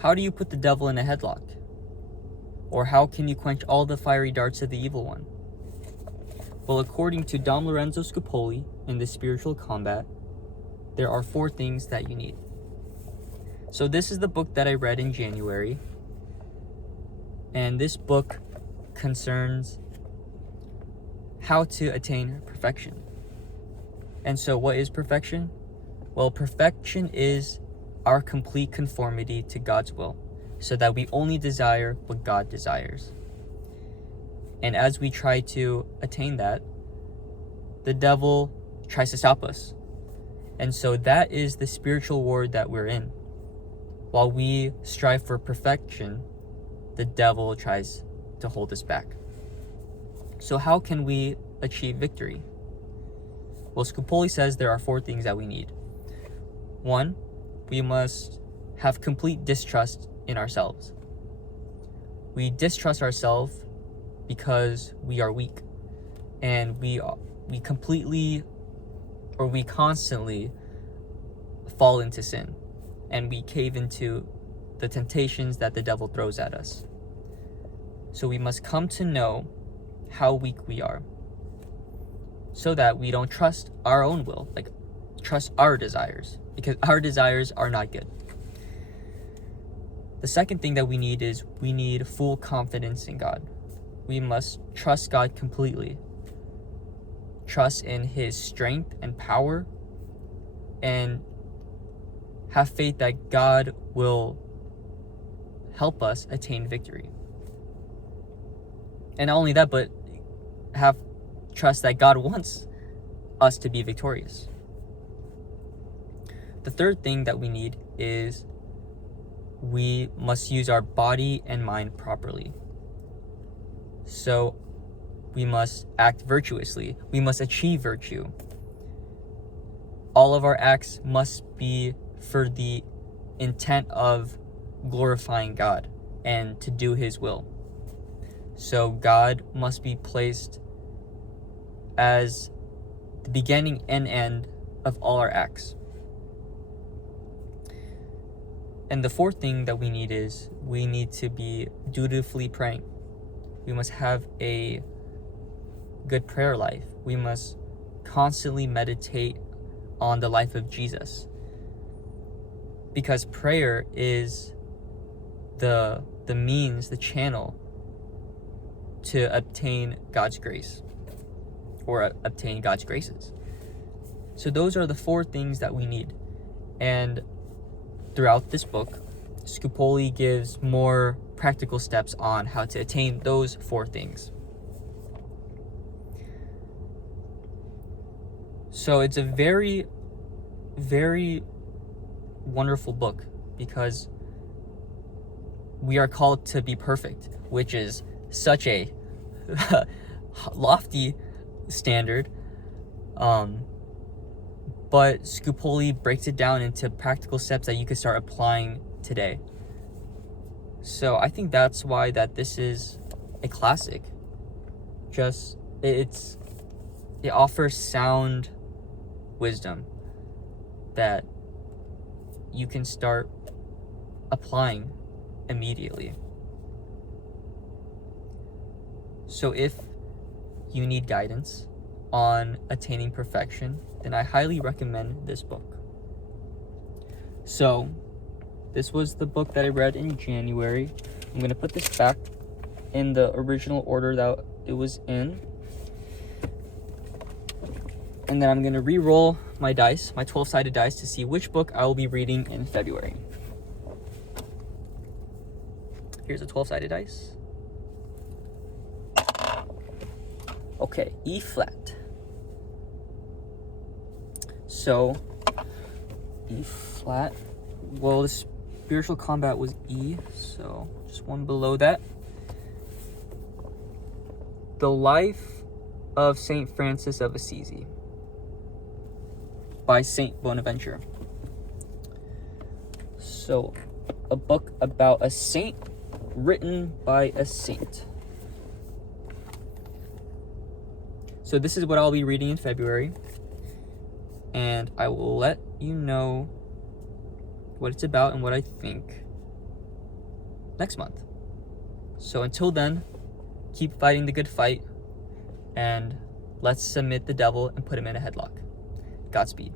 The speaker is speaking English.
How do you put the devil in a headlock? Or how can you quench all the fiery darts of the evil one? Well, according to Dom Lorenzo Scupoli in The Spiritual Combat, there are 4 things that you need. So this is the book that I read in January. And this book concerns how to attain perfection. And so what is perfection? Well, perfection is our complete conformity to God's will, so that we only desire what God desires. And as we try to attain that, the devil tries to stop us. And so that is the spiritual war that we're in. While we strive for perfection, the devil tries to hold us back. So how can we achieve victory? Well, Scupoli says there are 4 things that we need. 1, we must have complete distrust in ourselves. We distrust ourselves because we are weak, and we constantly fall into sin, and we cave into the temptations that the devil throws at us. So we must come to know how weak we are, so that we don't trust our own will, like trust our desires, because our desires are not good. The second thing that we need is we need full confidence in God. We must trust God completely. Trust in His strength and power, and have faith that God will help us attain victory. And not only that, but have trust that God wants us to be victorious. The third thing that we need is we must use our body and mind properly. So we must act virtuously. We must achieve virtue. All of our acts must be for the intent of glorifying God and to do His will. So God must be placed as the beginning and end of all our acts. And the fourth thing that we need is we need to be dutifully praying. We must have a good prayer life. We must constantly meditate on the life of Jesus, because prayer is the means, the channel to obtain God's grace, or obtain God's graces. So those are the 4 things that we need. And throughout this book, Scupoli gives more practical steps on how to attain those 4 things. So it's a very, very wonderful book, because we are called to be perfect, which is such a lofty standard. But Scupoli breaks it down into practical steps that you can start applying today. So I think that's why that this is a classic. Just it offers sound wisdom that you can start applying immediately. So if you need guidance on attaining perfection, then I highly recommend this book. So this was the book that I read in January. I'm going to put this back in the original order that it was in. And then I'm going to re-roll my dice, my 12-sided dice, to see which book I will be reading in February. Here's a 12-sided dice. Okay, E flat. So, E flat. Well, the spiritual combat was E, so just one below that. The Life of Saint Francis of Assisi by Saint Bonaventure. So, a book about a saint written by a saint. So this is what I'll be reading in February, and I will let you know what it's about and what I think. next month. So until then, keep fighting the good fight, and let's submit the devil and put him in a headlock. Godspeed.